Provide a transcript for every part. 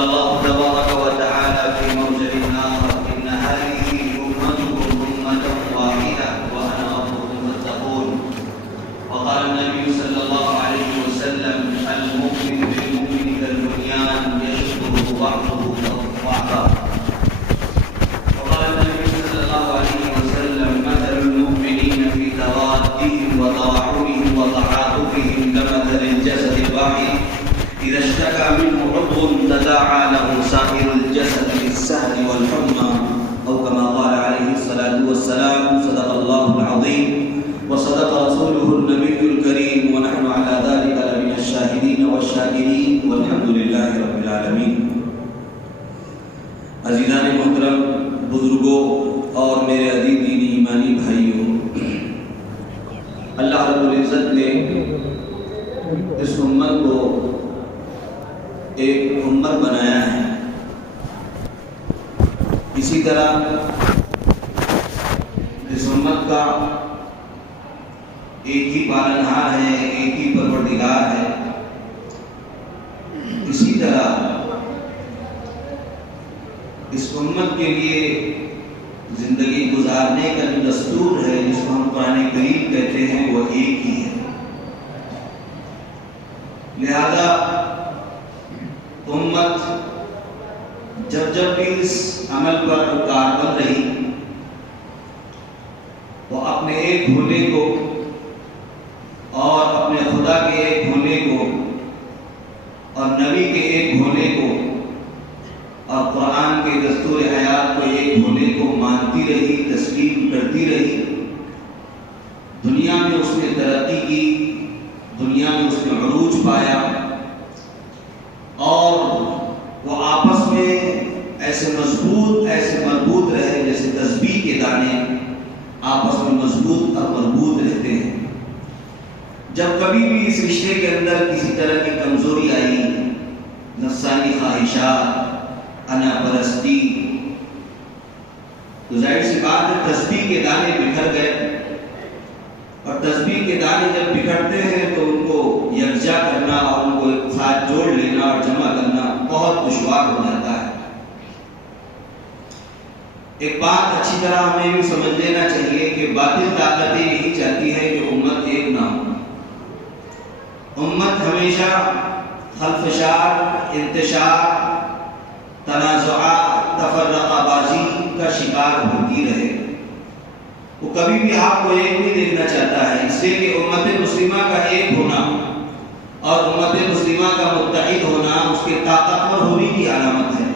قال الله تبارك وتعالى في موضع النار إن هذه أمتكم أمة واحدة وأنا ربكم فاتقون. وقال النبي صلى الله عليه وسلم المؤمن بالمؤمن كالبنيان يشده بعضه بعضا. وقال النبي صلى الله عليه وسلم مثل المؤمنين في توادهم وتراحمهم وتعاطفهم كمثل الجسد الواحد إذا اشتكى منه عضو تداعى له سائر الجسد بالسهر والحمى أو كما قال عليه الصلاة والسلام. صدق الله العظيم وصدق رسوله النبي الكريم ونحن على ذلك لمن الشاهدين والشاكرين والحمد لله رب العالمين. عزیزان محترم، بزرگوں اور میرے عزیز دینی ایمانی بھائیوں، اللہ رب العزت نے اس امت کو ایک امت بنایا ہے. اسی طرح اس امت کا ایک ہی پالنہار ہے، ایک ہی پروردگار ہے. اسی طرح اس امت کے لیے زندگی گزارنے کا جو دستور ہے جس کو ہم قرآن کریم کہتے ہیں وہ ایک ہی ہے. لہذا امت جب بھی اس عمل پر کاربند رہی وہ اپنے ایک ہونے کو اور اپنے خدا کے ایک ہونے کو اور نبی کے ایک ہونے کو اور قرآن کے دستور حیات کو ایک ہونے کو مانتی رہی، تسلیم کرتی رہی. دنیا میں اس نے ترقی کی، دنیا میں اس نے عروج پایا اور وہ آپس میں ایسے مضبوط ایسے مربوط رہے جیسے تسبیح کے دانے آپس میں مضبوط اور مربوط رہتے ہیں. جب کبھی بھی اس رشتے کے اندر کسی طرح کی کمزوری آئی، نفسانی خواہشات، انا پرستی، تو ظاہر سی بات ہے تسبیح کے دانے بکھر گئے. اور تسبیح کے دانے جب بکھرتے ہیں تو ان کو یکجا کرنا اور ان کو ایک ساتھ جوڑ لینا اور جمع کرنا بہت دشوار ہو جاتا ہے. ایک بات اچھی طرح ہمیں بھی سمجھ لینا چاہیے کہ باطل طاقتیں یہی چاہتی ہے کہ امت ایک نہ ہو. امت ہمیشہ خلفشار، انتشار، تنازعات، تفرقہ بازی کا شکار ہوتی رہے. وہ کبھی بھی آپ کو ایک نہیں دیکھنا چاہتا ہے، اس لیے کہ امت مسلمہ کا ایک ہونا اور امت مسلمہ کا متحد ہونا اس کے طاقتور ہونے کی علامت ہے.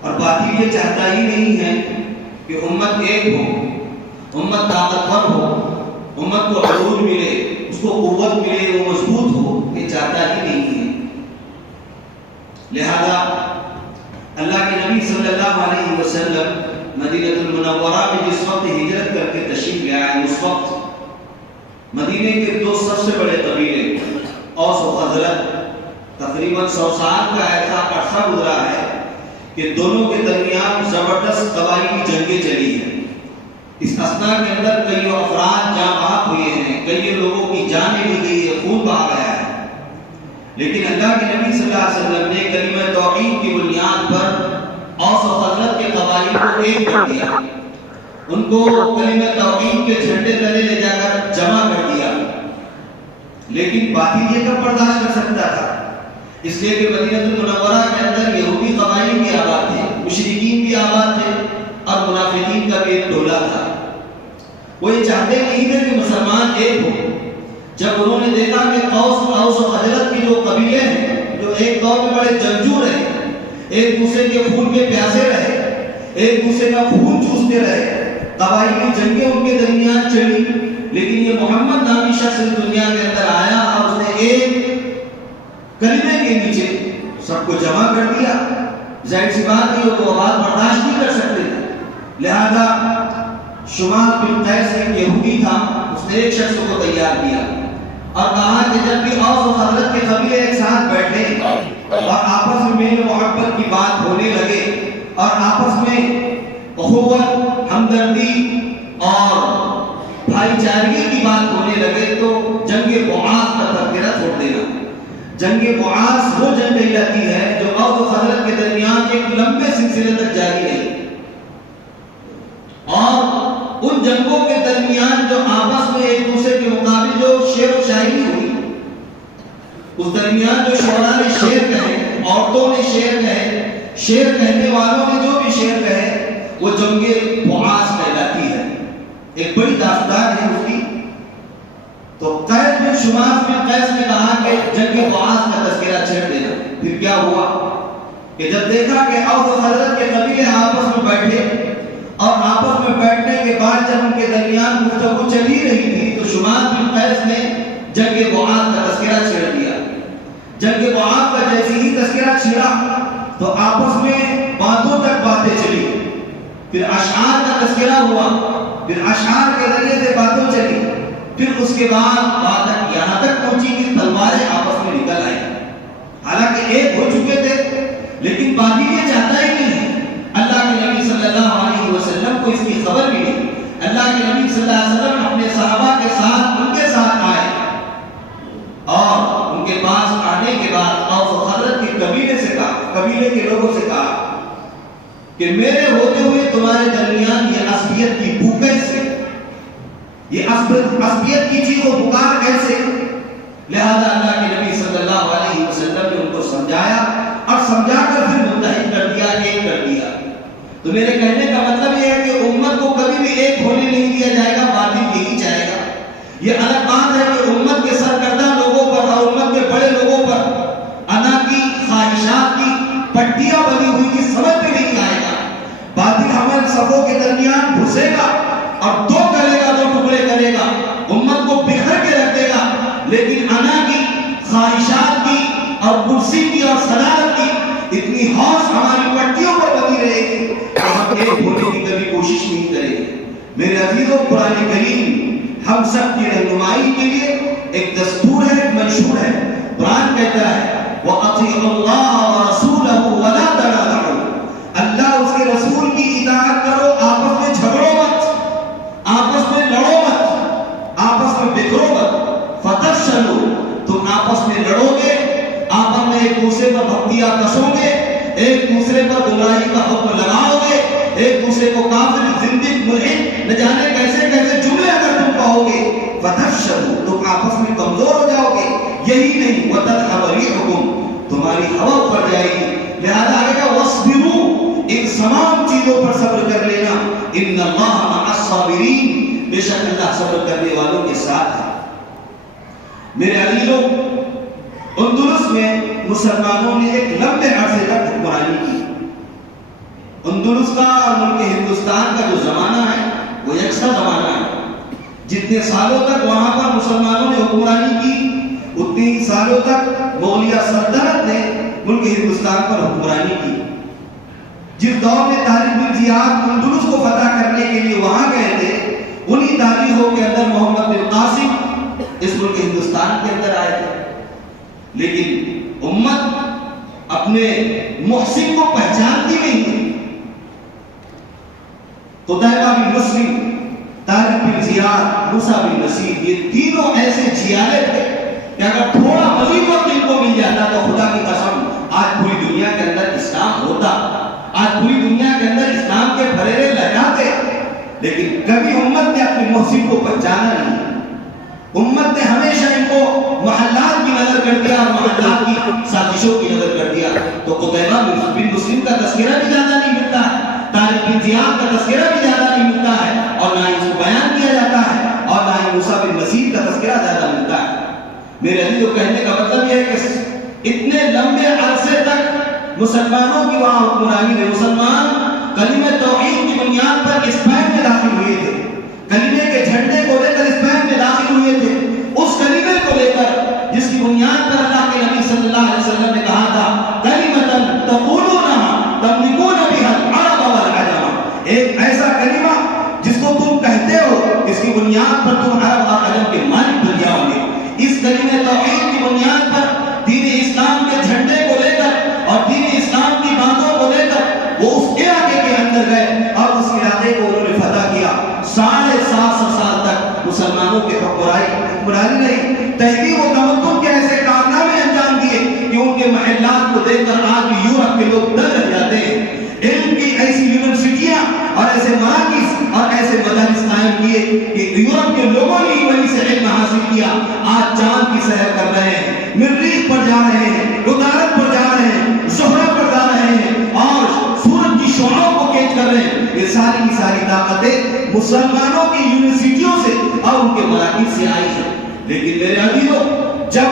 اور باطل یہ چاہتا ہی نہیں ہے کہ امت ایک ہو، امت طاقتور ہو، امت کو عروج ملے، اس کو قوت ملے، وہ مضبوط ہو، یہ چاہتا ہی نہیں ہے. لہذا اللہ کے نبی صلی اللہ علیہ وسلم مدینہ المنورہ میں جس وقت ہجرت کر کے تشریف لے آئے، اس وقت مدینے کے دو سب سے بڑے قبیلے اوس و خزرج تقریباً 100 سال کا ایسا عرصہ گزرا ہے کہ دونوں کے درمیان زبردست قبائلی جنگیں چلی ہیں. اس اثنا کے اندر کئی افراد جاں بحق ہوئے ہیں، کئی لوگوں کی جانیں لی گئی ہے، خون بہا گیا ہے. لیکن اللہ کے نبی صلی اللہ علیہ وسلم نے کلمہ توحید کی بنیاد پر اوس و خزرج کے قبائل کو ایک کر دیا، ان کو کلمہ توحید کے جھنڈے تلے لے جا کر جمع کر دیا. لیکن باطل یہ کب برداشت کر سکتا تھا؟ اس لیے کہ مدینہ المنورہ کے اندر یہودی قبائل بھی آباد تھے، مشرکین بھی آباد تھے اور منافقین کا بھی ایک ٹولہ تھا. وہ یہ چاہتے نہیں تھے کہ مسلمان ایک ہو. جب انہوں نے دیکھا کہ اوس و خزرج کی جو قبیلے ہیں جو ایک دور میں بڑے جنگجو رہے، ایک دوسرے کے خون کے پیاسے رہے، ایک دوسرے کا خون چوستے رہے، قبائلی جنگیں ان کے درمیان چلی، لیکن یہ محمد نامی شخص دنیا کے اندر آیا اور اس نے ایک کلمے کے نیچے سب کو جمع کر دیا. ظاہر سی بات ہے وہ آواز برداشت نہیں کر سکتے تھے. لہذا شمال بن قیس ایک یہودی تھا، اس نے ایک شخص کو تیار کیا اور کہا کہ جب بھی اوس و خزرج کے قبیلے ایک ساتھ بیٹھے اور آپس میں میل محبت کی بات ہونے لگے اور آپس میں اخوت، ہمدردی اور بھائی چارگی کی بات ہونے لگے تو جنگ بعاث کا تذکرہ چھوڑ دینا. جنگ بعاث وہ جنگ کہلاتی ہے جو اوس و خزرج کے لمبے سلسلے تک جاری رہی، اور ان جنگوں کے درمیان جو آپس میں ایک دوسرے کے مقابل جو شعر و شاعری ہوئی، اس درمیان جو شعراء نے شعر کہے، عورتوں نے شعر کہے، شعر کہنے والوں نے جو بھی شعر کہے، وہ جنگ بعاث کہلاتی ہے، ایک بڑی داستان ہے اس کی۔ تو قیس بن شماس بن قیس نے کہا کہ جنگ بعاث کا تذکرہ چھیڑ دینا۔ پھر کیا ہوا کہ جب دیکھا کہ اوس و خزرج کے قبیلے آپس میں بیٹھے، اور آپس میں بیٹھنے کے بعد جب ان کے درمیان گفتگو چلی رہی تھی، تو شماس بن قیس نے جنگ بعاث کا تذکرہ چھیڑ دیا۔ جنگ بعاث کا جیسے ہی تذکرہ چھیڑا تو آپس میں باتوں تک باتیں چلی، پھر اشعار کا تذکرہ ہوا، پھر اشعار کے ذریعے سے باتوں چلی، پھر اس کے بعد بات یہاں تک پہنچی کہ تلواریں آپس میں نکل آئی۔ حالانکہ ایک ہو چکے تھے، لیکن باقی یہ چاہتا ہی نہیں ہے۔ اللہ کے نبی صلی اللہ علیہ وسلم کو اس کی خبر بھی نہیں۔ اللہ کے نبی صلی اللہ علیہ وسلم اپنے صحابہ کے ساتھ ان کے ساتھ آئے، اور ان کے پاس آنے کے بعد اوس و خزرج کے قبیلے کے لوگوں سے کہا کہ میرے ہوتے ہوئے تمہارے درمیان یہ عصبیت کی بو کیسے، یہ عصبیت کی چیز و پکار کیسے؟ لہذا اللہ کے نبی صلی اللہ علیہ وسلم نے ان کو سمجھایا، اور سمجھا کر پھر متحد کر دیا، ایک کر دیا۔ تو میرے کہنے کا مطلب یہ ہے کہ امت کو کبھی بھی ایک ہونے نہیں دیا جائے گا، باطل یہی چاہے گا۔ یہ الگ بات ہے کہ امت کے سرکردہ لوگوں پر اور امت کے بڑے لوگوں پر انا کی خواہشات کی پٹیاں بنی ہوئی کی سمجھ میں نہیں آئے گا۔ باطل ہمیں صفوں کے درمیان گھسے گا اور دو کرے گا، دو ٹکڑے کرے گا، امت کو بکھر کے رکھ دے گا، لیکن انا کی خواہشات کی اور کرسی کی اور صدارت کی اتنی ہوش ہماری پٹیوں پر بنی رہے گی کہ ہم ایک ہونے کی کبھی کوشش نہیں کریں گے۔ میرے عزیزوں، قرآن کریم ہم سب کی رہنمائی کے لیے ایک دستور ہے، منشور ہے۔ قرآن کہتا ہے وَأَطِيعُوا اللَّهَ وَرَسُولَهُ وَلَا تَنَازَعُوا، اللہ اس کے رسول کی اطاعت کرو، آپس میں جھگڑو مت، آپس میں لڑو مت، آپس میں بکھرو مت، فَتَفْشَلُوا، تم آپس میں لڑو گے، آپس میں ایک دوسرے پر بھپتیاں کسو گے، ایک دوسرے پر گمراہی کا حکم لگاؤ گے، ایک دوسرے کو کافر، زندق، ملحد، نہ جانے کیسے کیسے جملے اگر تم کہو گے، فَتَفْشَلُوا، تم آپس میں کمزور ہو جاؤ گے۔ یہی نہیں، وَتَذْهَبَ رِيحُكُمْ، تمہاری ہوا پڑ جائے گی۔ لہذا آگے کا وَاصْبِرُوا، ان تمام چیزوں پر صبر کر لینا، إِنَّ اللَّهَ مَعَ الصَّابِرِينَ، بے شک اللہ صبر کرنے والوں کے ساتھ ہے۔ میرے عزیزوں، اندلس میں مسلمانوں نے ایک لمبے عرصے تک حکمرانی کی۔ اندلس کا اور ملک ہندوستان کا جو زمانہ ہے وہ یکساں زمانہ ہے۔ جتنے سالوں تک وہاں پر مسلمانوں نے حکمرانی کی، اتنی سالوں تک مغلیہ سلطنت نے ملک ہندوستان پر حکمرانی کی۔ جس دور میں طارق بن زیاد اندلس کو فتح کرنے کے لیے وہاں گئے تھے، انہی تاریخوں کے اندر محمد بن قاسم اس ملک ہندوستان کے اندر آئے تھے۔ لیکن امت اپنے محسن کو پہچانتی نہیں تھی۔ قتیبہ بن مسلم، طارق بن زیاد، موسیٰ بن نصیر، یہ تینوں ایسے جیالے تھے کہ اگر تھوڑا مزید وقت ان کو مل جاتا تو خدا کی قسم آج پوری دنیا کے اندر اسلام ہوتا، آج پوری دنیا کے اندر اسلام کے پھریرے لہراتے۔ لیکن کبھی امت نے اپنے محسن کو پہچانا نہیں۔ امت نے ہمیشہ ان کو محلات کی نظر کر دیا اور محلات کی سازشوں کی نظر کر دیا۔ تو قتیبہ بن مسلم کا تذکرہ بھی زیادہ نہیں ملتا ہے، طارق بن زیاد کا تذکرہ بھی زیادہ نہیں ملتا ہے، اور نہ اس کو بیان کیا جاتا ہے، اور نہ ہی موسیٰ بن نصیر کا تذکرہ زیادہ ملتا ہے۔ میرے عزیزو، کہنے کا مطلب یہ ہے کہ اتنے لمبے عرصے تک مسلمانوں کی وہاں حکمرانی میں مسلمان کلمہ توحید کی بنیاد پر اسپین میں داخل ہوئے تھے، کلمے کے جھنڈے کو لے کر اسپین میں داخل ہوئے تھے، اس کلمے کو لے کر جس کی بنیاد پر اللہ کے نبی صلی اللہ علیہ وسلم نے کہا تھا کلمۃ تقولونها تملكون بها العرب والعجم، ایک ایسا کلمہ جس کو تم کہتے ہو، اس کی بنیاد پر تم عرب اور عجم کے مالک بن جاؤ گے۔ اس کلمہ توحید کی بنیاد پر دین اسلام کے جھنڈے کو لے کر اور دین اسلام کی باتوں کو لے کر وہ اس علاقے کے اندر گئے اور اس علاقے کو انہوں نے فتح کیا۔ 750 سال تک مسلمانوں کے حکمرانی رہی۔ تہذیب و تمدن کے ایسے کارنامے انجام دیے کہ ان کے محلات کو دیکھ کر آج بھی یورپ کے لوگ ڈر جاتے ہیں۔ یورپ کے لوگوں نے ہی وہیں سے علم حاصل کیا، آج چاند کی سیر کر رہے ہیں، مریخ پر جا رہے ہیں، عطارد پر جا رہے ہیں، زہرہ پر جا رہے ہیں اور سورج کی شعاعوں کو کیچ کر رہے ہیں۔ یہ ساری کی ساری طاقتیں مسلمانوں کی یونیورسٹیوں سے اور ان کے مراکز سے آئی ہیں۔ لیکن میرے عزیزو، جب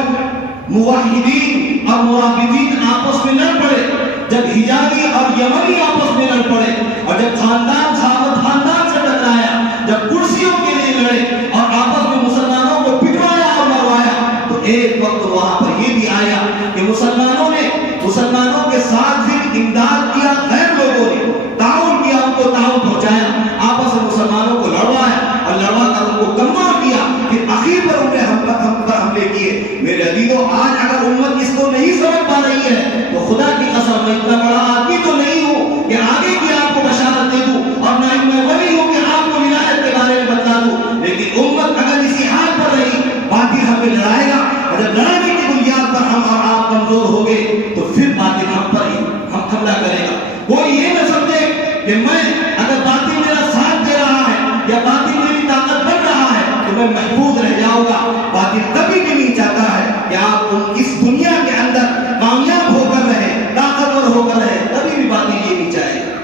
موحدین اور مرابطین آپس میں لڑ پڑے، جب حجازی اور یمنی آپس میں لڑ پڑے، اور جب خاندان صحابت خاندان سے ٹکرایا، جب کرسیوں کے لیے لڑے اور آپس میں مسلمانوں کو پٹوایا اور مروایا، تو ایک وقت وہاں پر یہ بھی آیا کہ مسلمانوں نے مسلمانوں کے ساتھ بھی امداد کیا، غیر لوگوں نے تعاون کیا، ان کو تعاون پہنچایا، آپس میں مسلمانوں کو لڑوایا اور لڑوا کر ان کو کمزور کیا، پھر آخر پر انہیں ہم پر حملے کیے۔ میرے عزیزو، آج اگر امت اس کو نہیں سمجھ پا رہی ہے تو خدا کی قسم میں اتنا بڑا آدمی تو نہیں ہوں کہ آگے کی آپ کو بشارت دے دوں، اور نہ ہی میں ولی ہوں کہ آپ کو ولایت کے بارے میں بتا دوں، لیکن امت اگر اسی حال پر رہی، باطل ہمیں لڑائے گا، اور جب لڑائی کی بنیاد پر ہم اور آپ کمزور ہو گئے تو پھر باطل ہم پر ہی حملہ کرے گا۔ کوئی یہ نہ سمجھے کہ میں اگر باطل میرا ساتھ دے رہا ہے یا باطل میری طاقت بن رہا ہے تو میں محفوظ رہ جاؤں گا۔ باطل کبھی بھی نہیں چاہتا ہے کہ آپ اس دنیا کے اندر کامیاب ہو کر رہے، طاقتور ہو کر رہے، کبھی بھی باطل یہ نہیں چاہے گا۔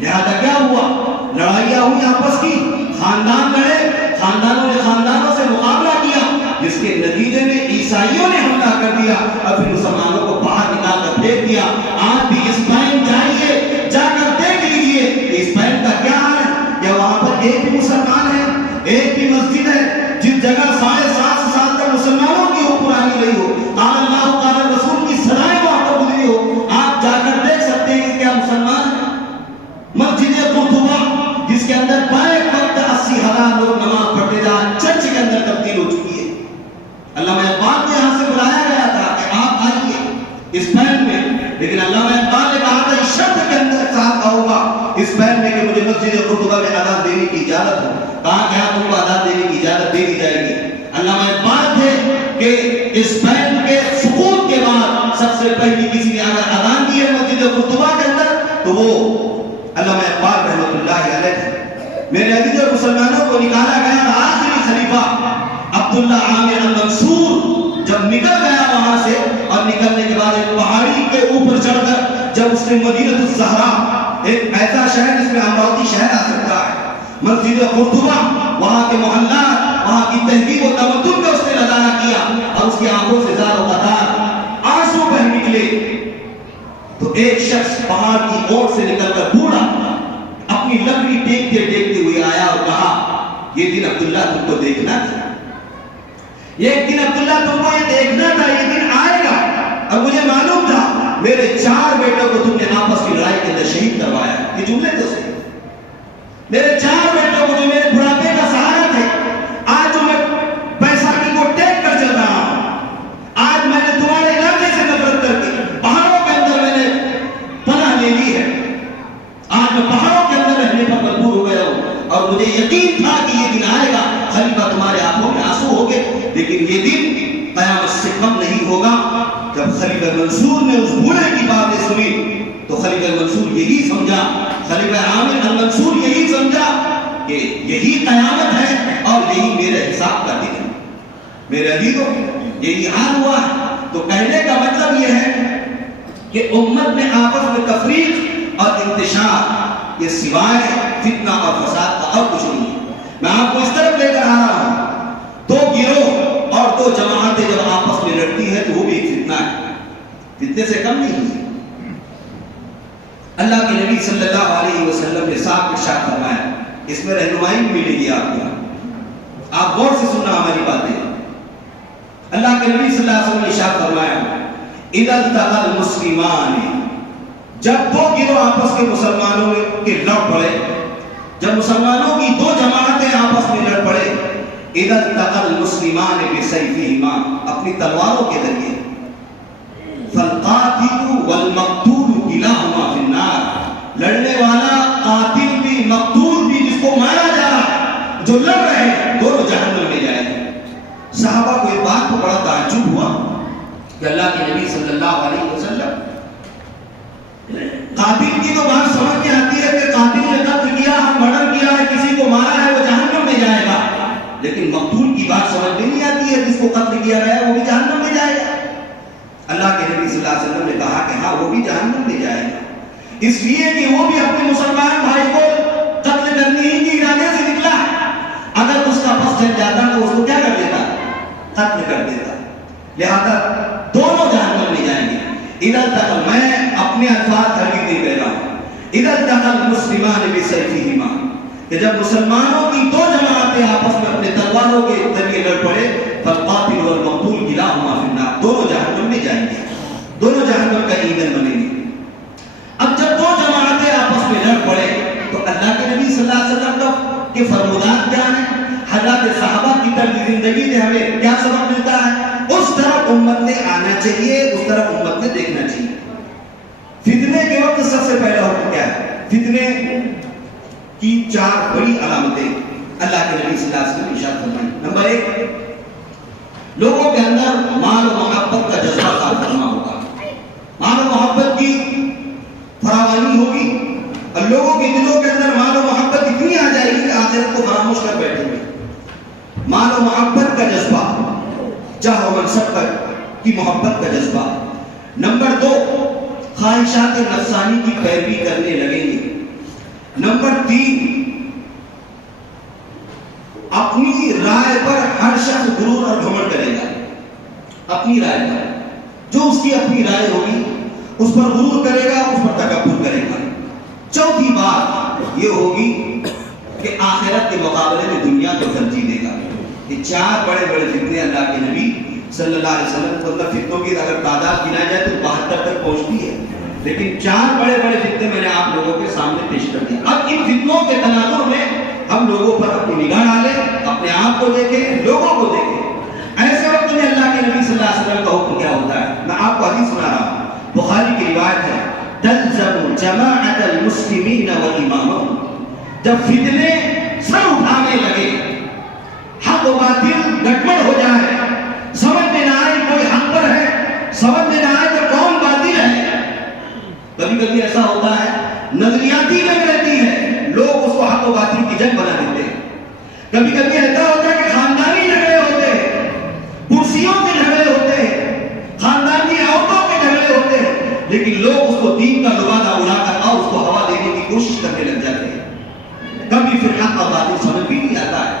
لہذا کیا ہوا؟ لڑائیاں ہوئی آپس کی، خاندان لڑے، خاندانوں نے خاندانوں سے مقابلہ کیا، جس کے نتیجے میں عیسائیوں نے حملہ کر دیا اور پھر مسلمانوں کو باہر نکال کر پھینک دیا۔ آج بھی اسپین جائیے، جا کر دیکھ لیجیے کہ اسپین کا کیا حال ہے۔ کیا وہاں پر ایک بھی مسلمان ہے؟ ایک بھی مسجد ہے جس جگہ 750 سال تک مسلمانوں کی ہو پرانی رہی ہو، قال اللہ قال رسول کی سرائے وہاں پر گزری ہو؟ آپ جا کر دیکھ سکتے ہیں کہ کیا مسلمان ہے؟ مسجد قرطبہ جس کے اندر بیک وقت 80,000 لوگ نماز پڑھتے تھے، چرچ کے اندر تبدیل ہو چکی ہے۔ علامہ اقبال کو یہاں سے بلایا گیا تھا کہ آپ آئیے اسپین میں، لیکن علامہ اقبال نے کہا تھا اس شرط کے اندر ساتھ آؤں گا اسپین میں کہ مجھے مسجد قرطبہ میں اذان دینے کی اجازت ہو۔ کہا کہ تم کو اذان دینے کی اجازت دے دی جائے گی۔ علامہ اقبال تھے کہ اسپین کے سقوط کے بعد سب سے پہلی کسی نے اگر اذان دی ہے مسجد قرطبہ کے اندر تو وہ علامہ اقبال رحمۃ اللہ علیہ تھے۔ میرے عزیز اور مسلمانوں کو نکالا گیا، آخری خلیفہ عبداللہ عامر المنصور جب نکل گیا وہاں سے، اور نکلنے کے بعد ایک پہاڑی کے اوپر چڑھ کر جب اس نے مدینہ الزہرا، ایک ایسا شہر جس میں امراوتی شہر آ سکتا ہے، مسجد قرطبہ، وہاں کے محلات، وہاں کی تہذیب و تمدن کا اس نے نظارہ کیا، اور اس کی آنکھوں سے زار و قطار آنسو بہ نکلے، تو ایک شخص پہاڑ کی اوٹ سے نکل کر بوڑھا اپنی لکڑی ٹیکتے ٹیکتے ہوئے آیا اور کہا یہ دن عبداللہ تم کو دیکھنا تھا، ایک دن عبداللہ تم کو یہ دیکھنا تھا، یہ دن آئے گا، اور مجھے معلوم تھا میرے 4 بیٹوں کو تم نے آپس کی لڑائی کے اندر شہید کروایا۔ یہ جملے تو صحیح، میرے 4 بیٹوں کو جو میرے بڑھاپے کا سہارا تھے، آج جو میں بیساکھی کو ٹیک کر چل رہا ہوں، آج میں نے تمہارے علاقے سے نفرت کر کے پہاڑوں کے اندر میں نے پناہ لے لی ہے، آج میں پہاڑوں کے اندر رہنے پر مجبور ہو گیا ہوں، اور مجھے یقین تھا کہ یہ دن آئے گا، خلیفہ تمہارے آنکھوں میں آنسو ہوگے، لیکن یہ دن قیامت سے کم نہیں ہوگا۔ جب خلیفہ منصور نے اس بوڑھے کی باتیں سنی تو خلیفہ منصور یہی سمجھا، خلیفہ عامر المنصور یہی سمجھا کہ یہی قیامت ہے اور یہی میرے حساب کا دن ہے۔ میرے عزیزو، یہی حال ہوا ہے۔ تو کہنے کا مطلب یہ ہے کہ امت میں آپس میں تفریق اور انتشار، یہ سوائے فتنہ اور فساد کا اور کچھ نہیں ہے۔ میں آپ کو اس طرف لے کر آ رہا ہوں، 2 گروہ اور 2 جماعتیں جب آپس میں لڑتی ہے تو وہ بھی ایک فتنہ ہے، فتنے سے کم نہیں ہے۔ اللہ کے نبی صلی اللہ علیہ وسلم نے صاحب ارشاد فرمایا، اس میں رہنمائی ملے گی آپ کو، آپ غور سے سننا ہماری باتیں۔ اللہ کے نبی صلی اللہ علیہ وسلم نے ارشاد فرمایا، اذا التقى المسلمان، جب 2 گروہ آپس کے مسلمانوں کے لڑ پڑے، جب مسلمانوں کی 2 جماعتیں آپس میں لڑ پڑے، اذا التقى المسلمان بسيفهما، اپنی تلواروں کے ذریعے، فالقاتل والمقتول كلاهما في النار، لڑنے والا قاتل بھی مقتول بھی، جس کو مارا جا رہا ہے، جو لڑ رہے ہیں، دونوں جہنم میں جائیں گے۔ صحابہ کو یہ بات کو بڑا تعجب ہوا کہ اللہ کے نبی صلی اللہ علیہ وسلم، قاتل کی تو بات سمجھ میں آتی ہے کہ قاتل نے قتل کیا ہے، مرڈر کیا ہے، کسی کو مارا ہے، وہ جہنم میں جائے گا، جس کو قتل کیا گیا وہ بھی جہنم میں جائے گا؟ اللہ کے نبی صلی اللہ علیہ وسلم نے کہا کہ ہاں وہ بھی جہنم میں جائے گا، اس لیے کہ وہ بھی اپنے مسلمان بھائی کو قتل کرنے ہی کے ارادے سے نکلا ہے۔ اگر اس کا بس چل جاتا تو اس کو کیا کر دیتا؟ قتل کر دیتا۔ لہذا دونوں جہنم میں جائیں گے۔ ادھر تک میں اپنے الفاظ ہرگز نہیں کہہ رہا ہوں، ادھر تک المسلمان بسیفہما، کہ جب مسلمانوں کی دو جماعتیں آپس میں اپنے تلواروں کے ذریعے لڑ پڑے، فالقاتل والمقتول کلاہما فی النار، دونوں جہنم میں جائیں گے، دونوں جہنم کا ایندھن بنیں گے۔ اب جب دو جماعتیں آپس میں لڑ پڑے تو اللہ کے نبی صلی اللہ علیہ وسلم کے فرمودات کیا ہیں؟ حضرات صحابہ کی طرز زندگی سے ہمیں کیا سبق ملتا ہے؟ اس طرف امت نے آنا چاہیے، اس طرف امت نے دیکھنا چاہیے۔ فتنے کے وقت سب سے پہلا حکم کیا ہے؟ فتنے کی 4 بڑی علامتیں اللہ کے نبی صلی اللہ علیہ وسلم نے ارشاد فرمائی۔ نمبر 1، لوگوں کے اندر مال و محبت کا جذبہ کافرما ہوگا، مال و محبت کی فراوانی ہوگی، اور لوگوں کے دلوں کے اندر مال و محبت اتنی آ جائے گی کہ آخرت کو فراموش کر بیٹھیں گے۔ مال و محبت کا جذبہ، جاہ و منصب کی محبت کا جذبہ۔ نمبر 2، خواہشات نفسانی کی پیروی کرنے لگیں گے۔ نمبر 3، اپنی رائے پر ہر شخص غرور اور گھمنڈ کرے گا، اپنی رائے پر، جو اس کی اپنی رائے ہوگی اس پر غرور کرے گا، اس پر تکبر کرے گا۔ چوتھی بات یہ ہوگی کہ آخرت کے مقابلے میں دنیا کو ترجیح دے گا۔ یہ 4 بڑے بڑے فتنے اللہ کے نبی صلی اللہ علیہ وسلم، مطلب فتنوں کی اگر تعداد گنا جائے تو 72 تک پہنچتی ہے، لیکن 4 بڑے بڑے فتنے میں نے آپ لوگوں کے سامنے پیش کر دیا۔ اب ان فتنوں کے تناظر میں ہم لوگوں پر اپنی نگاہ ڈالیں، اپنے آپ کو دیکھیں، لوگوں کو دیکھیں۔ ایسے وقت میں اللہ کے نبی صلی اللہ علیہ وسلم کا حکم کیا ہوتا ہے؟ میں آپ کو حدیث سنا رہا ہوں، بخاری کی روایت ہے، تلزم جماعت المسلمین و امامهم۔ جب فتنے سر اٹھانے لگے، حق و باطل گٹمڑ ہو جائے، سمجھ میں نہ آئے کوئی حق پر ہے، سمجھ میں نہ آئے کہ کون باطل ہے۔ کبھی کبھی ایسا ہوتا ہے نظریاتی جنگ رہتی ہے، لوگ اس کو حق و باطل کی جنگ بنا دیتے ہیں۔ کبھی کبھی ایسا ہوتا ہے کہ خاندانی جھگڑے ہوتے ہیں، کرسیوں کے جھگڑے ہوتے ہیں، خاندانی عورتوں کے جھگڑے ہوتے ہیں، لیکن لوگ اس کو دین کا لبادہ اڑا کر اور اس کو ہوا دینے کی کوشش کرنے لگ جاتے ہیں۔ کبھی پھر حق اور باطل سمجھ بھی نہیں آتا ہے،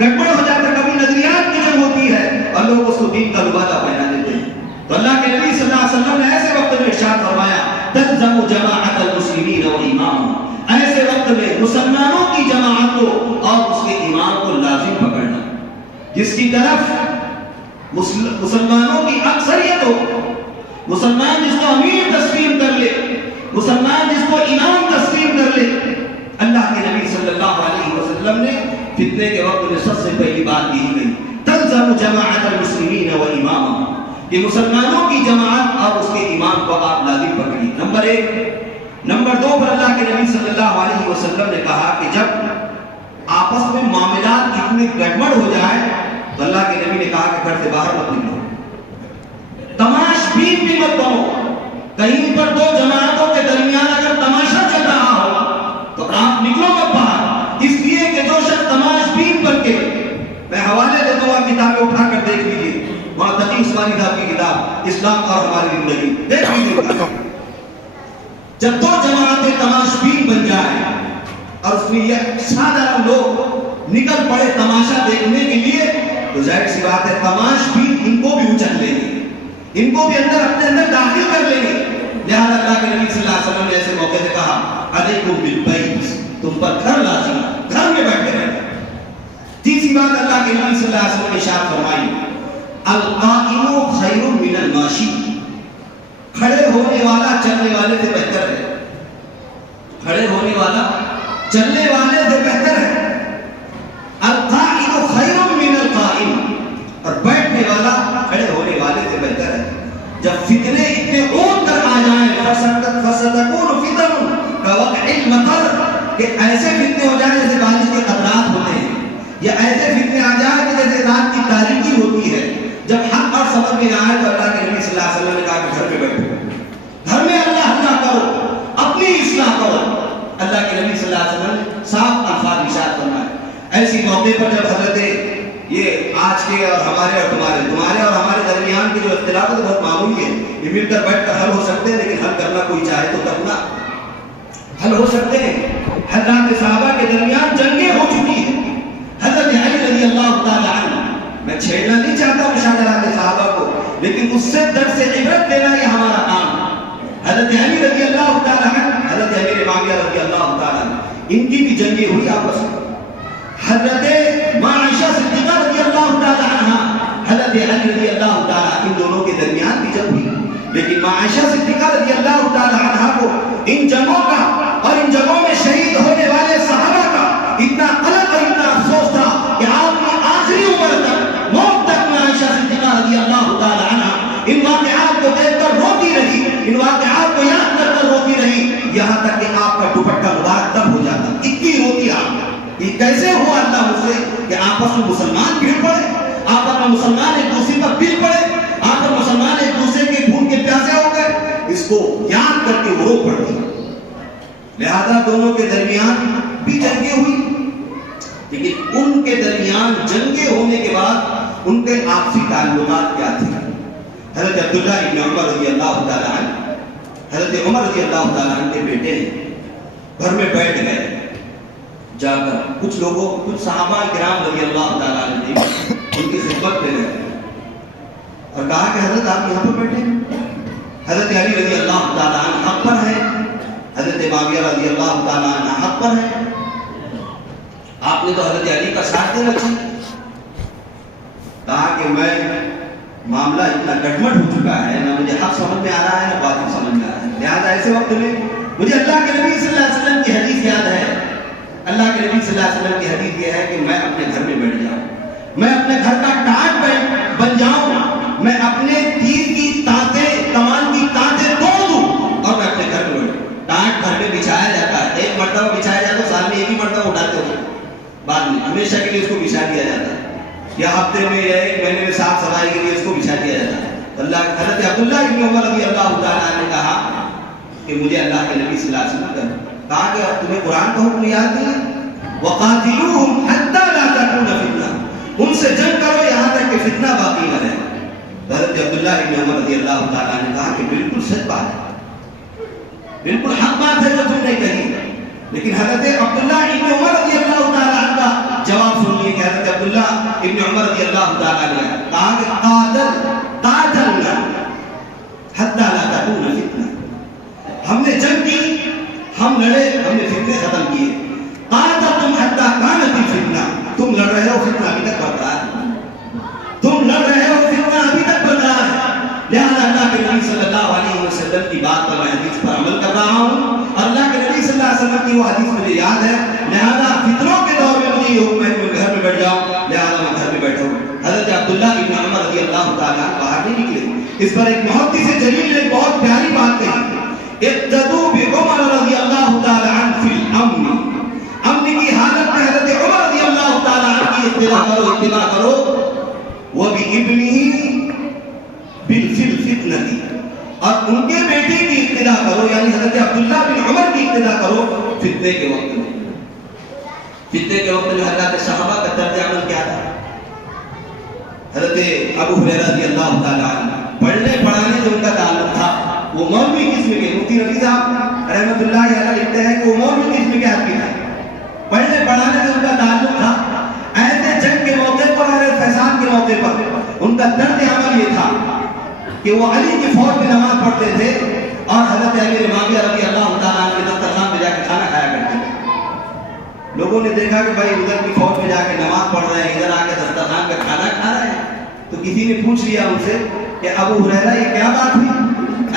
گڑبڑ ہو جاتا ہے، کبھی نظریات کی جنگ ہوتی ہے اور لوگ اس کو دین کا لبادہ پہنا دیتے ہیں۔ تو اللہ کے نبی صلی اللہ علیہ وسلم نے ایسے وقت میں ارشاد فرمایا، تلزم جماعت المسلمین و امامهم، ایسے وقت میں مسلمانوں کی جماعت کو اور اس کے امام کو لازم پکڑنا، جس کی طرف مسلمانوں کی اکثریت ہو، مسلمان جس کو امیر تسلیم کر لے، مسلمان جس کو امام تسلیم کر لے۔ اللہ کے نبی صلی اللہ علیہ وسلم نے فتنے کے وقت میں سب سے پہلی بات یہی کہی، تلزم جماعت المسلمین و امامهم، کہ مسلمانوں کی جماعت اور اس کے امام کو آپ لازم پکڑی۔ نمبر 1۔ نمبر 2 پر اللہ کے نبی صلی اللہ علیہ وسلم نے کہا کہ جب آپس میں معاملات اتنے گڑبڑ ہو جائیں تو اللہ کے نبی نے کہا کہ گھر سے باہر مت نکلو، تماش بین بھی مت بنو۔ کہیں پر 2 جماعتوں کے درمیان اگر تماشا چل رہا ہو تو آپ نکلو مت باہر، اس لیے کہ جو شخص تماش بین بن کے، میں حوالے دیتا ہوں، آپ کتابیں اٹھا کر دیکھ لیجیے، وہاں تقی عثمانی صاحب کی کتاب اسلام اور ہماری زندگی دیکھ لیجیے۔ جب 2 جماعتیں تماش بین بن جائیں اور اس میں یہ سادہ لوگ نکل پڑے تماشا دیکھنے کے لیے، تو ظاہر سی بات ہے تماش بین ان کو بھی اچھل لیں گے، ان کو بھی اپنے اندر داخل کر لیں گے۔ لہذا اللہ کے نبی صلی اللہ علیہ وسلم نے ایسے موقع سے کہا، علیکم بالبیت، تم پر گھر لازم ہے، گھر میں بیٹھے رہنا۔ تیسری بات اللہ کے نبی صلی اللہ علیہ وسلم نے ارشاد فرمائی، القائم خیر من الماشی، کھڑے ہونے والا چلنے والے سے بہتر ہے، کھڑے ہونے والا چلنے والے سے بہتر ہے۔ القائم خیر من القائم، اور بیٹھنے والا کھڑے ہونے والے سے بہتر ہے۔ جب فتنے اتنے اون کر آ جائیں، فَسَتَكُونُ فِتَنٌ كَوَقْعِ الْمَطَرِ، کہ ایسے فتنے ہو جائیں جیسے بارش کے قطرات ہوتے ہیں، یا ایسے فتنے آ جائیں کہ جیسے رات کی تاریکی ہوتی ہے۔ جب حق اور سبق میں آئے تو اللہ کے نبی صلی اللہ علیہ وسلم نے کہا کہ گھر میں بیٹھو، گھر میں اللہ کرو، اپنی اصلاح کرو۔ اللہ کے نبی صلی اللہ علیہ وسلم نے صاف الفاظ ارشاد فرمائے۔ ایسی موقع پر جب حضرت یہ آج کے کے اور ہمارے اور تمہارے اور ہمارے درمیان کے جو اختلافات بہت معمولی ہے، یہ مل کر بیٹھ کر حل ہو سکتے ہیں، لیکن حل کرنا کوئی چاہے تو تب نہ حل ہو سکتے ہیں۔ حضرات صحابہ کے درمیان جنگیں ہو چکی ہیں۔ حضرت علی رضی اللہ تعالی عنہ، میں چھیڑنا نہیں چاہتا مشاجرات صحابہ کو، لیکن اس سے درس عبرت لینا یہ ہمارا کام ہے۔ حضرت علی رضی اللہ تعالی عنہ، حضرت امیر معاویہ رضی اللہ تعالی عنہ، ان کی بھی جنگیں ہوئی آپس میں۔ حضرت عائشہ صدیقہ رضی اللہ تعالی عنہ، حضرت علی رضی اللہ تعالی، ان دونوں کے درمیان بھی جنگ ہوئی، لیکن عائشہ صدیقہ رضی اللہ تعالی عنہ کو ان جنگوں کا اور ان جنگوں میں شہید ہونے والے صحابہ کا اتنا قلق اور اتنا افسوس تھا کہ آپ کی آخری عمر تک، موت تک میں عائشہ صدیقہ رضی اللہ تعالی عنہ ان واقعات کو دیکھ کر روتی رہی، ان واقعات کو یاد کر کر روتی رہی، یہاں تک کہ آپ کا دوپٹہ مبارک تب ہو جاتا، اتنی روتی آپ۔ یہ کیسے ہوا اللہ مجھ سے کہ آپس میں مسلمان بھیڑ پڑے، آپس میں مسلمان ایک دوسرے پر بھیڑ پڑے، آپس میں مسلمان ایک دوسرے کے خون کے پیاسے ہو گئے، اس کو یاد کر کے وہ رو پڑتی۔ لہذا دونوں کے درمیان بھی جنگیں ہوئی، لیکن ان کے درمیان جنگیں ہونے کے بعد ان کے آپسی تعلقات کیا تھے؟ حضرت عبداللہ ابن عمر رضی اللہ تعالی عنہ، حضرت عمر رضی اللہ تعالی عنہ کے بیٹے ہیں، گھر میں بیٹھ گئے جا کر، کچھ لوگوں، کچھ صحابہ کرام رضی اللہ تعالی عنہ تھے، ان کی خدمت میں گئے اور کہا کہ حضرت آپ یہاں پر بیٹھے ہیں، حضرت علی رضی اللہ تعالی عنہ حق پر ہیں، حضرت معاویہ رضی اللہ تعالی عنہ حق پر ہیں، آپ نے تو حضرت علی کا ساتھ دے رکھا۔ کہا کہ میں معاملہ اتنا گٹمٹ ہو چکا ہے، نہ مجھے حق سمجھ میں آ رہا ہے نہ باطل سمجھ میں آ رہا ہے، لہٰذا ایسے وقت میں مجھے اللہ کے نبی صلی اللہ علیہ وسلم کی حدیث یاد ہے۔ اللہ کے نبی صلی اللہ علیہ وسلم کی حدیث یہ ہے کہ میں اپنے گھر میں بیٹھ جاؤں، میں اپنے گھر کا ٹاٹ بن جاؤں، میں اپنے تیر کی تانتیں، کمان کی تانتیں توڑ دوں اور میں اپنے گھر میں بیٹھوں۔ ٹاٹ گھر میں بچھایا جاتا ہے، ایک مرتبہ بچھایا جاتا ہے، سال میں ایک ہی مرتبہ اٹھاتے ہو، بعد میں ہمیشہ کے لیے اس کو بچھا دیا جاتا ہے، یا ہفتے میں یا ایک مہینے میں صاف صفائی کے لیے اس کو بچھا دیا جاتا ہے۔ اللہ حضرت عبداللہ ابن عمر رضی اللہ تعالیٰ عنہ نے کہا کہ مجھے اللہ کے نبی صلی اللہ علیہ وسلم نے کہا کہ تمہیں قرآن کا حکم یاد نہیں ہے؟ وَقَاتِلُوهُمْ حَتَّى لَا تَكُونَ فِتْنَةٌ، ان سے جنگ کرو یہاں تک کہ فتنہ باقی نہ رہے۔ حضرت عبداللہ ابن عمر رضی اللہ تعالیٰ عنہ نے کہا کہ بالکل سچ بات ہے، بالکل حق بات ہے جو تم نے کہی، لیکن حضرت عبداللہ ابن عمر رضی اللہ تعالیٰ عنہ کا جواب سنیے کہ حضرت عبداللہ ابن عمر رضی اللہ تعالیٰ عنہ نے کہا کہ قاتلنا حتی لا تکون فتنہ، ہم نے جنگ کی، ہم لڑے، ہم نے فتنے ختم کیے۔ قاتلتم حتی کانت الفتنہ، تم لڑ رہے ہو، فتنہ ابھی تک برقرار ہے، تم لڑ رہے ہو، فتنہ ابھی تک برقرار ہے۔ لہذا اللہ کے نبی صلی اللہ علیہ وسلم کی بات پر میں حدیث پر عمل کر رہا ہوں، اللہ کے نبی صلی اللہ علیہ وسلم کی وہ حدیث مجھے یاد ہے، لہذا فتنوں کے دور میں مجھے یہ حکم ہے کہ میں گھر میں بیٹھ جاؤں، لہذا میں گھر میں بیٹھا ہوں۔ حضرت عبداللہ ابن عمر رضی اللہ تعالیٰ باہر نہیں نکلے۔ اس پر ایک محدث جلیل نے ایک بہت پیاری بات کہی، اقتدوا بعمر رضی اللہ تعالیٰ عنہ فی الامن، امن کی حالت میں حضرت عمر رضی اللہ تعالیٰ عنہ کی اتباع کرو، وَبِإِبْنِهِ بِالْفِي الْفِتْنَةِ، اور ان کے بیٹے کی اقتداء کرو، یعنی حضرت عبداللہ بن عمر کی اقتداء کرو فتنے کے وقت میں۔ فتنے کے وقت میں حضرت صحابہ کا طرز عمل کیا تھا؟ حضرت ابو ہریرہ رضی اللہ تعالیٰ عنہ پڑھنے پڑھانے سے ان کا تعلق تھا، وہ مولوی قسم کے، مفتی رفیع صاحب رحمۃ اللہ علیہ لکھتے ہیں کہ وہ مولوی قسم کے آدمی تھے، پڑھنے پڑھانے سے ان کا تعلق تھا۔ ایسے جنگ کے موقع پر اور فیضان کے موقع پر ان کا طرز عمل یہ تھا کہ وہ علی کی فوج میں نماز پڑھتے تھے اور حضرت علی معاویہ رضی اللہ تعالیٰ عنہ کے دسترخوان پہ جا کے کھانا کھایا کرتے تھے۔ لوگوں نے دیکھا کہ بھائی ادھر کی فوج میں جا کے نماز پڑھ رہے ہیں، ادھر آ کے دسترخوان پہ کھانا کھا رہے ہیں، تو کسی نے پوچھ لیا ان سے کہ ابو ہریرہ یہ کیا بات ہوئی،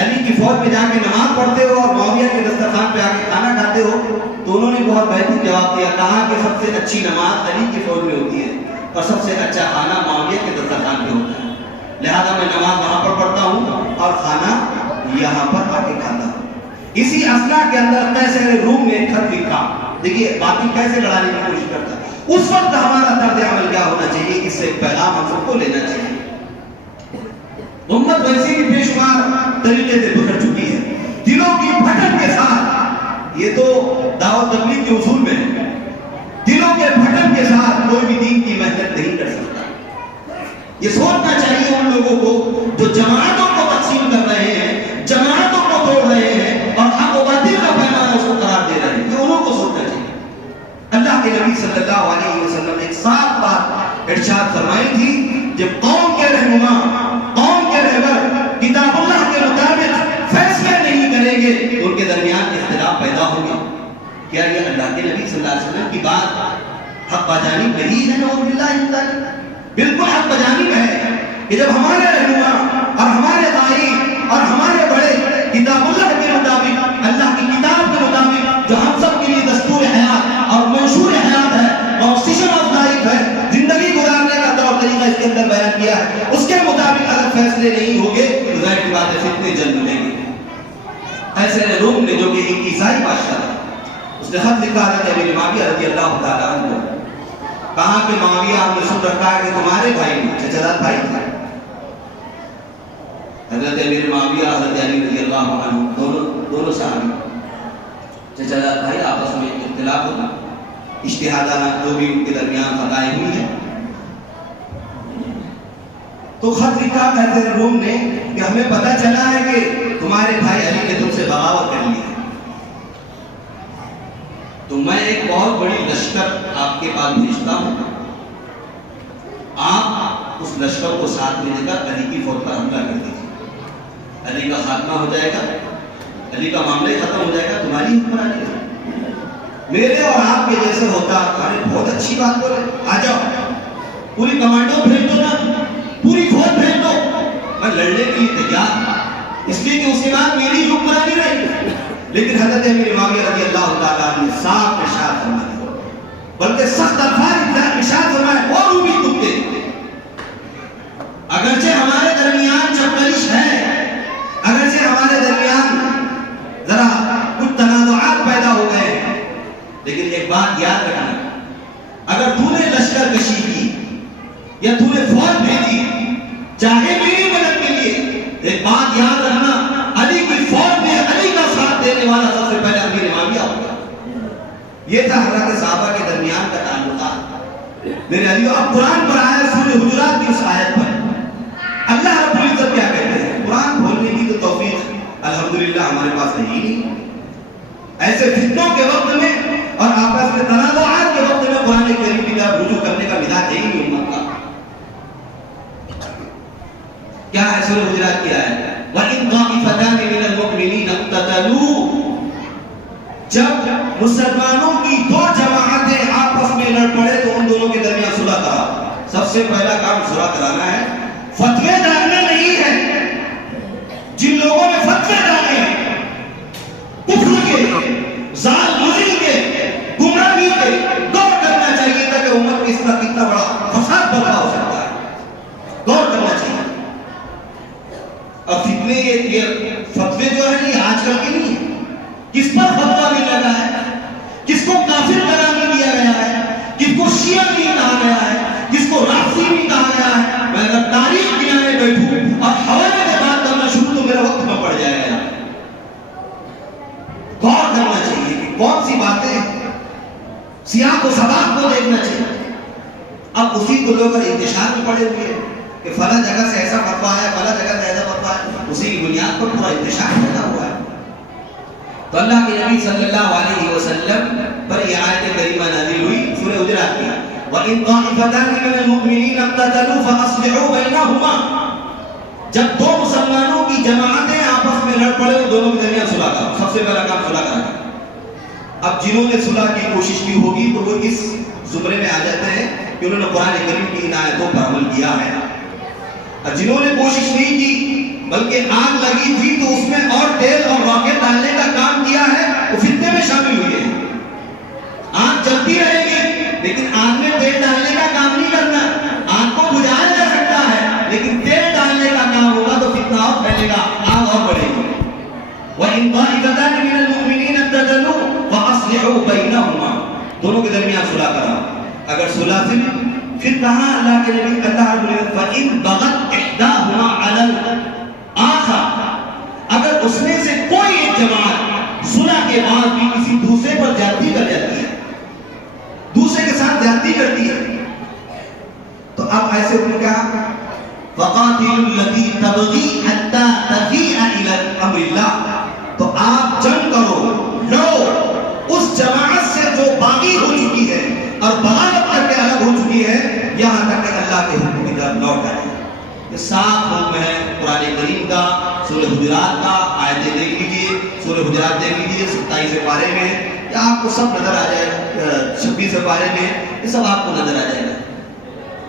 علی کی فوج میں جا کے نماز پڑھتے ہو اور معاویہ کے دسترخوان پہ آ کے کھانا کھاتے ہو؟ تو انہوں نے بہت بہترین جواب دیا، کہا کہ سب سے اچھی نماز علی کی فوج میں ہوتی ہے اور سب سے اچھا کھانا معاویہ کے دسترخوان پہ ہوتا ہے، لہذا میں نماز وہاں پر پڑھتا ہوں اور کھانا یہاں پر آ کے کھاتا ہوں۔ اسی اصلاح کے اندر قیصر روم نے خط لکھا، دیکھیے باطل کیسے لڑانے کی کوشش کرتا ہے، اس وقت ہمارا طرز عمل کیا ہونا چاہیے، اس سے پیغام ہم سب کو لینا چاہیے۔ امت ویسے بھی بے شمار طریقے سے گزر چکی ہے، دلوں کی بھٹک کے ساتھ، یہ تو دعوت تبلیغ کے اصول میں ہے، دلوں کے بھٹک کے ساتھ کوئی بھی دین کی محنت نہیں کر سکتا۔ یہ سوچنا چاہیے ان لوگوں کو جو جماعتوں کو تقسیم کر رہے ہیں، جماعتوں کو توڑ رہے ہیں اور حق و باطل کا پیمانہ اس کو قرار دے رہے ہیں، یہ انہوں کو سوچنا چاہیے۔ اللہ کے نبی صلی اللہ علیہ وسلم نے ایک صاف بات ارشاد فرمائی تھی، جب قوم کے رہنما، قوم کے رہبر کتاب اللہ کے مطابق فیصلے نہیں کریں گے تو ان کے درمیان اختلاف پیدا ہوگا۔ کیا یہ اللہ کے نبی صلی اللہ علیہ وسلم کی بات حق بجانب نہیں ہے؟ نعوذ باللہ من ذالک، بالکل حق بجانب ہے کہ جب ہمارے رہنما اور ہمارے داعی اور ہمارے بڑے کتاب اللہ کے مطابق، اللہ کی کتاب کے مطابق جو ہم سب کے لیے دستور حیات اور منشور حیات ہے، کانسٹیٹیوشن آف لائف ہے، زندگی گزارنے کا طور طریقہ اس کے اندر بیان کیا ہے، اس کے مطابق اگر فیصلے نہیں ہوگے تو ظاہر سی بات ہے فتنے جنم لیں گے۔ ایسے روم نے جو کہ ایک عیسائی بادشاہ تھا، اس نے خط لکھا حضرت امیر معاویہ رضی اللہ تعالیٰ عنہ، کہا کہ معاویہ آپ نے سن رکھا ہے کہ تمہارے بھائی چچا زاد بھائی تھے، حضرت امیر معاویہ حضرت علی رضی اللہ عنہ دونوں صحابی چچا زاد بھائی، آپس میں اختلاف ہوتا، اجتہادانہ جو بھی ان کے درمیان خطائیں ہوئی ہیں، تو خط لکھا کہتے روم نے کہ ہمیں پتہ چلا ہے کہ تمہارے بھائی علی نے تم سے بغاوت کر لی ہے، تو میں ایک بہت بڑی لشکر آپ کے پاس بھیجتا ہوں، آپ اس لشکر کو ساتھ میں لے کر علی کی فوج پر حملہ کر دیجیے، علی کا خاتمہ ہو جائے گا، علی کا معاملہ ختم ہو جائے گا، تمہاری حکمرانی ہے۔ میرے اور آپ کے جیسے ہوتا، ارے بہت اچھی بات بولے، آ جاؤ پوری کمانڈو بھیج دو نا، پوری فوج بھیج دو، میں لڑنے کے لیے تیار، اس لیے کہ اس کے بعد میری حکمرانی رہی۔ لیکن حضرت امیر معاویہ رضی اللہ تعالیٰ عنہ نے صاف ارشاد فرمایا، بلکہ سخت الفاظ ارشاد فرمایا، اور رومی کتے، اگرچہ ہمارے درمیان چپکلش ہے، اگرچہ ہمارے درمیان ذرا کچھ تنازعات پیدا ہو گئے ہیں، لیکن ایک بات یاد رکھنا، اگر تو نے لشکر کشی کی یا تو نے فوج بھیجی چاہے میری مدد کے لیے، ایک بات یاد رکھنا، علی کی فوج میں علی کا ساتھ دینے والا سب سے پہلے امیر معاویہ ہوگا۔ یہ تھا حضرات صحابہ کے درمیان کا تعلقات۔ میرے علیو، اب قرآن پر آیا سورہ حجرات کی اس آیت پر اللہ رب العزت کیا کہتے ہیں؟ قرآن بولنے کی تو توفیق الحمدللہ ہمارے پاس ہے ہی نہیں، ایسے فتنوں کے وقت میں اور آپس میں تنازعات کے وقت میں قرآن کریم کی طرف رجوع کرنے کا مزاج ہے ہی نہیں امت کا۔ کیا ہے سورہ حجرات کی آیت؟ وَإِن طَائِفَتَانِ مِنَ الْمُؤْمِنِينَ اقْتَتَلُوا، جب مسلمانوں کی دو جماعتیں آپس میں لڑ پڑے تو ان دونوں کے درمیان صلح کرا۔ سب سے پہلا کام صلح کرانا ہے، فتوے ڈالنا نہیں ہے۔ جن لوگوں نے فتوے ڈالے ہیں کفر کے، ضال مزل کے، گمراہی کے، غور کرنا چاہیے تھا کہ امت میں اس کا کتنا بڑا فساد برپا ہو سکتا ہے، غور کرنا چاہیے۔ اب فتنے یہ فتوے جو ہے یہ آج کل کے نہیں ہے، کس پر فتویٰ بھی لگا ہے، کس کو کافر قرار دیا گیا ہے، کس کو شیعہ بھی کہا گیا ہے، کس کو رافضی بھی کہا گیا ہے۔ میں اگر تاریخ گنانے بیٹھوں اور حوالے سے بات کرنا شروع تو میرا وقت میں پڑ جائے گا۔ غور کرنا چاہیے کہ کون سی باتیں سیاق و سباق کو دیکھنا چاہیے۔ اب اسی کو لوگ انتشار میں پڑے ہوئے ہیں کہ فلاں جگہ سے ایسا فتویٰ ہے، فلاں جگہ سے ایسا فتویٰ ہے، اسی کی بنیاد پر پورا انتشار پیدا ہوا ہے۔ تو اللہ کے نبی صلی اللہ علیہ وسلم پر یہ آیت کریمہ نازل ہوئی سورہ حجرات کی، وَإِن طَائِفَتَانِ مِنَ الْمُؤْمِنِينَ اقْتَتَلُوا فَأَصْلِحُوا بَيْنَهُمَا، جب دو مسلمانوں کی جماعتیں آپس میں لڑ پڑے تو دونوں کے درمیان صلح کرو۔ سب سے پہلا کام صلح کرنا۔ اب جنہوں نے صلح کی کوشش کی ہوگی تو وہ اس زمرے میں آ جاتے ہیں کہ انہوں نے قرآن کریم کی ان آیتوں پر عمل کیا ہے، اور جنہوں نے کوشش نہیں کی بلکہ آگ لگی تھی تو اس میں اور تیل اور راکٹ ڈالنے کا کام کیا ہے، وہ فتنے میں شامل ہوئی ہے۔ آگ جلتی رہے گی لیکن آگ میں تیل ڈالنے کا کام نہیں کرنا۔ آگ کو بجھایا جا سکتا ہے لیکن تیل ڈالنے کا کام ہوگا تو فتنہ اور پھیلے گا، آگ اور بڑھے گی۔ وَإِن طَائِفَتَانِ مِنَ الْمُؤْمِنِينَ اقْتَتَلُوا فَأَصْلِحُوا بَيْنَهُمَا، دونوں کے درمیان صلح کرا۔ اگر صلح سے پھر کہا اللہ کے نبی اللہ رب العزت فَإِن بَغَتْ إِحْدَاهُمَا عَلَى الْآخَرِ، اگر اس میں سے کوئی ایک جماعت صلح کے بعد بھی کسی دوسرے پر زیادتی کر جاتی ہے، دوسرے کے ساتھ زیادتی کرتی ہے، تو اب ایسے انہوں نے کہا وَقَاتِلُوا الَّتِي تَبْغِي حَتَّى تَفِيءَ إِلَى أَمْرِ اللَّهِ، تو آپ جنگ کرو، لڑو اس جماعت سے جو باغی ہو چکی ہے اور بغاوت کر کے الگ ہو چکی ہے، یہاں تک کہ اللہ کے حکم کی طرف لوٹ آئے۔ یہ صاف حکم ہے قرآن کریم کا، سورہ حجرات کا، آیتیں دیکھ لیجئے، سورہ حجرات دیکھ لیجئے 27 پارے میں، یا آپ کو سب نظر آ جائے گا، 26 پارے میں یہ سب آپ کو نظر آ جائے گا۔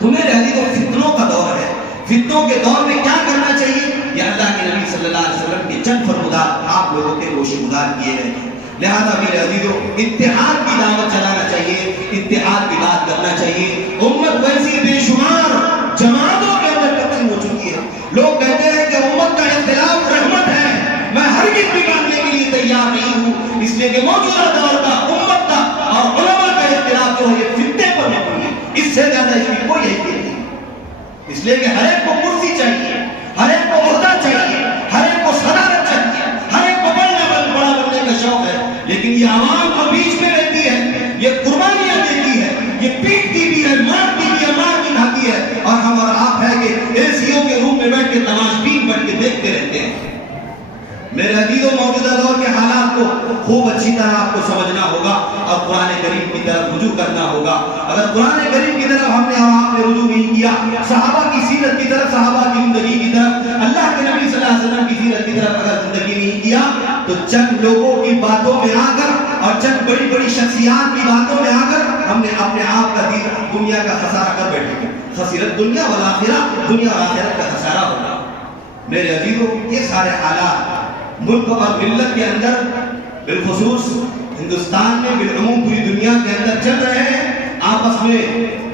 تمہیں رہی تو فتنوں کا دور ہے، فتنوں کے دور میں کیا کرنا چاہیے، یہ اللہ کے نبی صلی اللہ علیہ وسلم کے چند فرمودات آپ لوگوں کے گوشے گزار کیے ہیں۔ لہذا میرے عزیزو، اتحاد کی دعوت چلانا چاہیے، اتحاد کی بات کرنا چاہیے۔ امت ویسی بے شمار جماعتوں کے اندر تقسیم ہو چکی ہے۔ لوگ کہتے ہیں کہ امت کا اختلاف رحمت ہے، میں ہرگز بھی ماننے کے لیے تیار نہیں ہوں، اس لیے کہ موجودہ دور کا امت کا اور علماء کا اختلاف جو ہے یہ فتنے پر مبنی ہے، اس سے زیادہ اس کی کوئی حیثیت نہیں، اس لیے کہ ہر ایک کو کرسی چاہیے، ہر ایک کو عہدہ چاہیے، ہر ایک کو صدارت چاہیے، ہر ایک کو بڑا بننے کا شوق ہے، لیکن یہ عوام کو بیچ میں رہتی ہے، یہ قربانیاں دیتی ہے، یہ پیٹتی بھی ہے، مارتی بھی ہے، مار بھی کھاتی ہے، اور ہم اور آپ ہے کہ اے سی او کے روم میں بیٹھ کے تماشبین بیٹھ کے دیکھتے رہتے ہیں۔ میرے عزیزوں، موجودہ دور کے حالات کو خوب اچھی طرح آپ کو سمجھنا ہوگا اور قرآن کریم کی طرف رجوع کرنا ہوگا۔ اگر قرآن کریم کی طرف ہم نے اور آپ نے رجوع نہیں کیا، صحابہ کی سیرت کی طرف، صحابہ کی زندگی کی طرف، اللہ کے نبی صلی اللہ علیہ وسلم کی سیرت کی طرف اگر زندگی نہیں کیا، تو چند لوگوں کی باتوں میں آ کر اور چند بڑی بڑی شخصیات کی باتوں میں آ کر ہم نے اپنے آپ کا دنیا کا خسارہ کر بیٹھے گے۔ خسیرت دنیا والآخرہ، دنیا اور آخرت کا خسارہ ہوگا۔ میرے عزیزوں، یہ سارے حالات ملک اور ملت کے اندر، بالخصوص ہندوستان میں، بالعموم پوری دنیا کے اندر چل رہے ہیں۔ آپس میں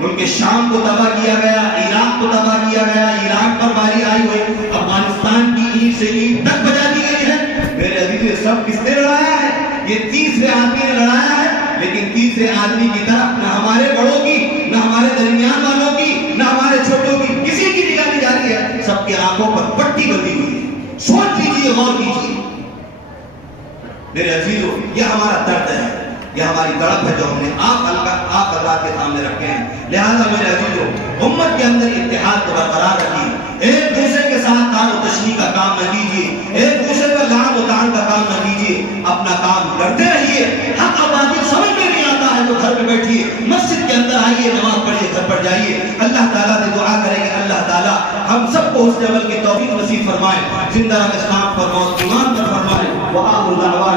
ملک شام کو تباہ کیا گیا، عراق کو تباہ کیا گیا، عراق پر باری آئی ہوئی، افغانستان کی اینٹ سے اینٹ تک بجا دی گئی ہے۔ میرے عزیز، یہ سب کس نے لڑایا ہے؟ یہ تیسرے آدمی نے لڑایا ہے، لیکن تیسرے آدمی کی طرف نہ ہمارے بڑوں کی، نہ ہمارے درمیان والوں کی، نہ ہمارے چھوٹوں کی، کسی کی نگاہ نہیں جا رہی ہے۔ سب کی آنکھوں پر پٹی بندھی ہوئی ہے۔ سوچ لیجیے، غور کیجیے۔ میرے عزیزو، یہ ہمارا درد ہے، یہ ہماری تڑپ ہے جو ہم نے آپ اللہ کے سامنے رکھے ہیں۔ لہذا میرے عزیزو، امت کے اندر اتحاد کو برقرار رکھیے، ایک دوسرے کے ساتھ تان و تشنی کا کام نہ کیجیے، ایک دوسرے پر لعن و طعن کا کام نہ کیجیے، اپنا کام کرتے رہیے۔ حق اور باطل سمجھ میں نہیں آتا ہے تو گھر میں بیٹھیے، مسجد کے اندر آئیے، نماز پڑھیے، گھر پر جائیے، اللہ تعالیٰ سے دعا کریں گے اللہ تعالیٰ ہم سب کو اس عمل کی توفیق نصیب فرمائے، زندہ اسلام پر موت ایمان پر فرمائے۔ وآخر دعوانا